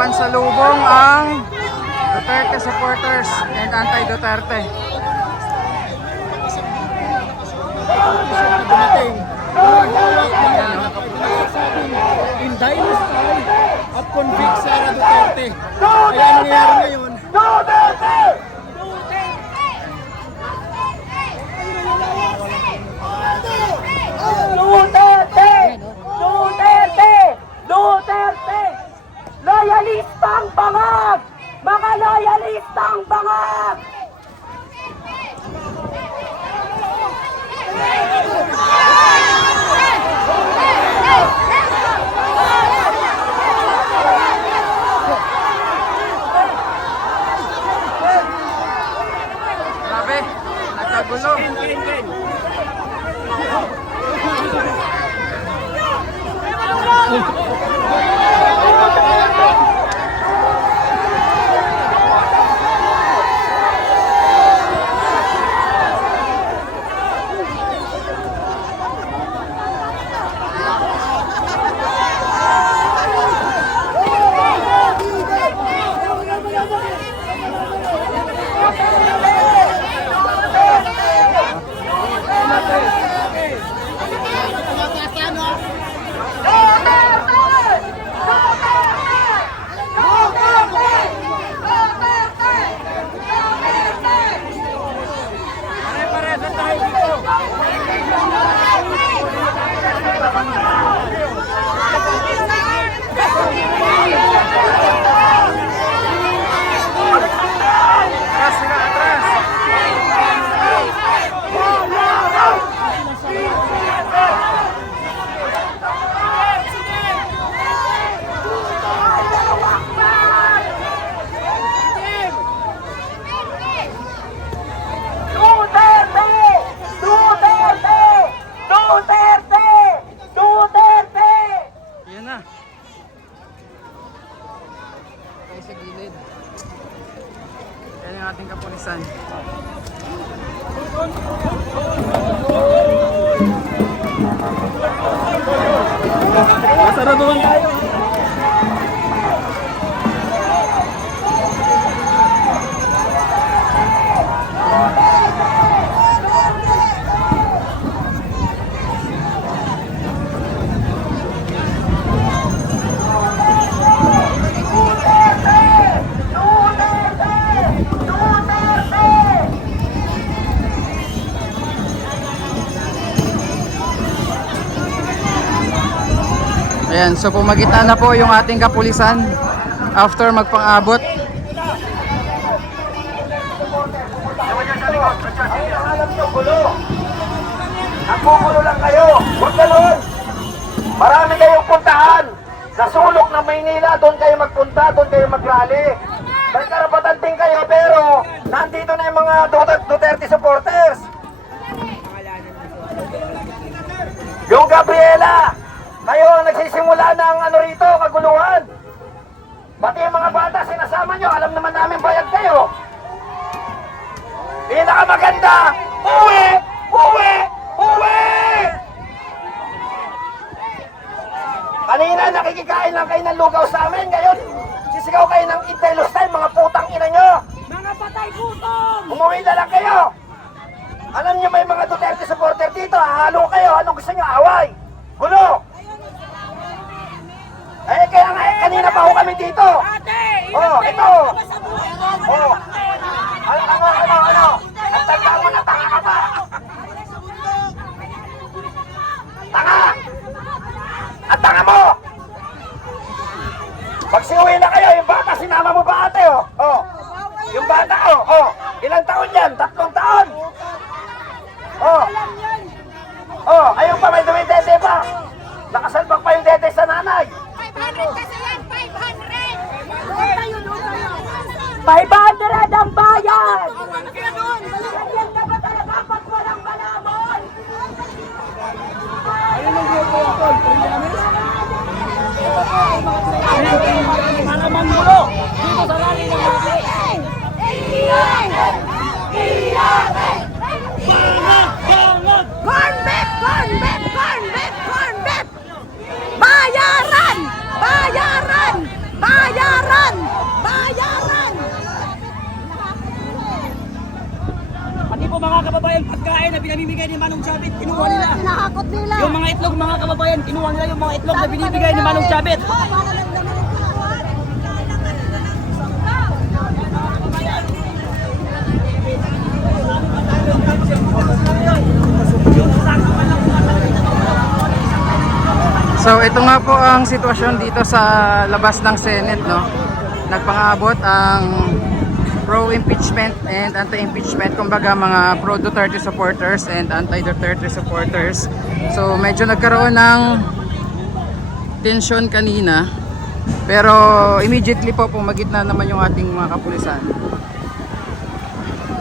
nagpansalubong ang Duterte supporters and anti-Duterte. Dumating. In dynasty of convict Sara Duterte. Kaya ang nangyayari ngayon, Duterte! Duterte! Duterte! Duterte! Loyalistang bangag! Mga loyalistang bangag! Grabe, nagkagulo. Sa gilid. Yan yung ating kapulisan. masarado lang tayo. Ayan, so pumagitna na po yung ating kapulisan after magpang-abot. Nagkukulo lang kayo. Huwag ganun. Marami kayong puntahan. Sa sulok ng Maynila, doon kayo magpunta, doon kayo magrally. May karapatan din kayo, pero nandito na yung mga Duterte supporters. Yung Gabriela, kayo ang nagsisimula ng ano rito, kaguluhan. Pati yung mga bata, sinasama nyo, alam naman namin bayad kayo. Pinakamaganda, uwi! Uwi! Uwi! Kanina nakikikain lang kayo ng lugaw sa amin, ngayon sisigaw kayo ng Intelos time, mga putang ina nyo! Mga patay gutom! Umuwi na lang kayo! Alam nyo may mga Duterte supporter dito, hahalo kayo, anong gusto nyo, away? Gulo! Eh kaya nga, kanina pa ako kami dito! Ate! Oh, ito! Sa buhay ko! Oh! Ano? Ang tanda mo na tanga ka pa! Tanga! Ang tanga mo! Pag siuwi na kayo, yung bata, sinama mo ba ate, oh? Oh! Yung bata, oh! Oh! Ilang taon yan? 3 taon! Oh! Oh! Ayun pa, may dumitete pa! Nakasalbak pa yung tete sa nanay! 500 kasi yan! 500! 500 ang bayan! Ganyan ka ba talaga pag walang malamon? Ano nang grupo yung tol? Malaman mo lo! Dito sa rally ng mga Bangat! Corn beef! Corn beef! Corn beef! Corn beef! Bayaran! Bayaran! Bayaran! kababayan pagkain na pinamimigay ni Manong Chavit, kinuha nila. Pinahakot nila. Yung mga itlog mga kababayan, kinuha nila yung mga itlog na binibigay ni Manong Chavit. So ito nga po ang sitwasyon dito sa labas ng Senate, no. Nagpang-abot ang pro-impeachment and anti-impeachment, kumbaga mga pro-Duterte supporters and anti-Duterte supporters. So medyo nagkaroon ng tension kanina, pero immediately po pumagitna naman yung ating mga kapulisan.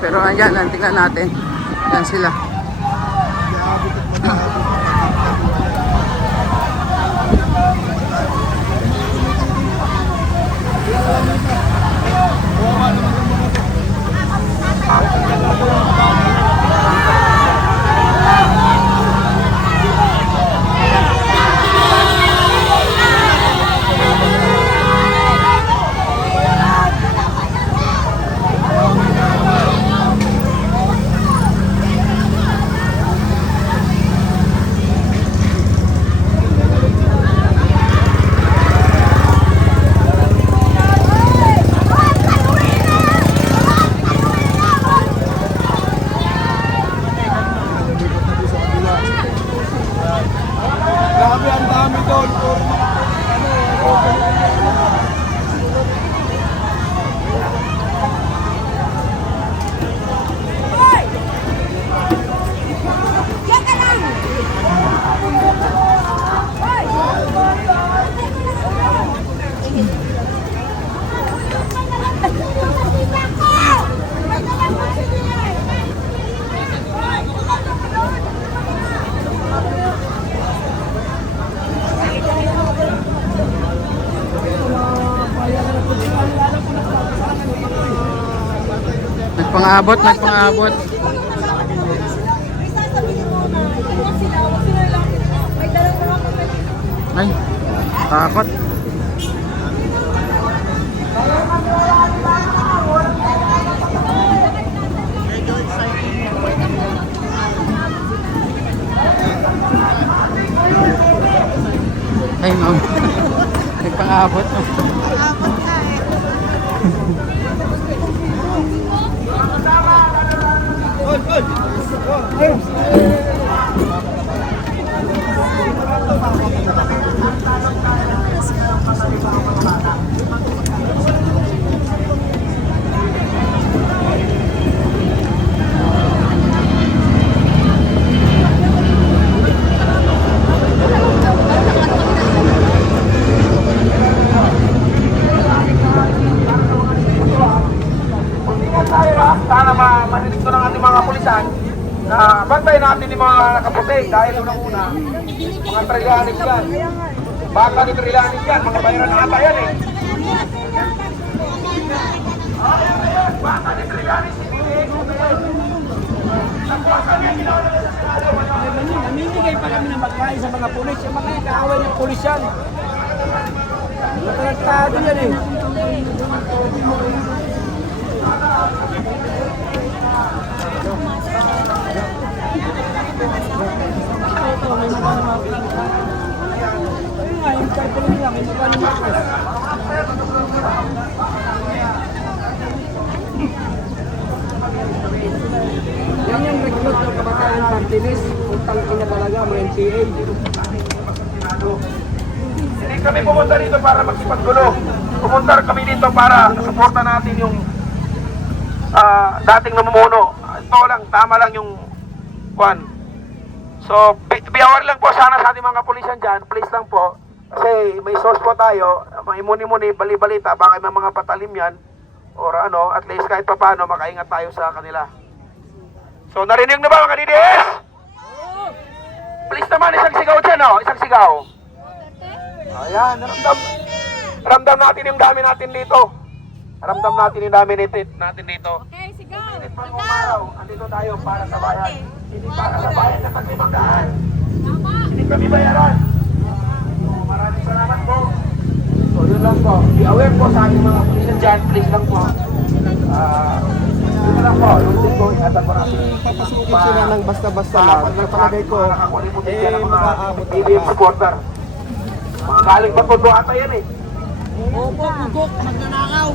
Pero ayan, tingnan natin. Yan sila. Grabe, ang dami doon. Diyan ka lang! Nagpang-abot. Ay, takot. Ay, ma'am. Nagpang-abot. Sana maninig to ng ating mga kapulisan na bantayan natin yung mga nakaputi dahil unang-una, mga trilanik yan. Baka ni trilanik yan, mga bayaran na ata yan eh. Baka ni trilanik Namimigay pa kami ng pagkain sa mga pulis. Yung mga kaaway ng pulis yan. Mataraktado yan eh. Yan yung recruit ng kabataan ng Martinez. Utang ina talaga, mga NPA. Hindi kami pumunta dito para magsipaggulo. Pumunta kami dito para suporta natin yung dating namumuno. Ito lang, tama lang yung kwan. So, be aware lang po sana sa ating mga kapulisan dyan. Please lang po. Kasi may source po tayo. May muni-muni, bali-balita. Baka may mga patalim yan. Or ano, at least kahit pa paano, makaingat tayo sa kanila. So, narinig na ba mga DDS? Please naman, isang sigaw dyan, oh. Isang sigaw. Ayan, ramdam natin yung dami natin dito. Ramdam natin yung dami natin dito. Okay, sigaw! Minit pang umaraw, andito tayo para sa bayan. Hindi para sa bayan na paglimanggaan. Hindi kami bayaran. So, maraming salamat po. So, yun lang po. Be aware po sa ating mga pulisan dyan. Please lang po. Yun lang po. Yun din po. Ingatan mo natin. Kung papasukin sila ng basta-basta lang, sa palagay ko, mag-aabot PBM talaga. supporter. Mga galing pa po ata yan eh. Opo, bugok, magnanakaw.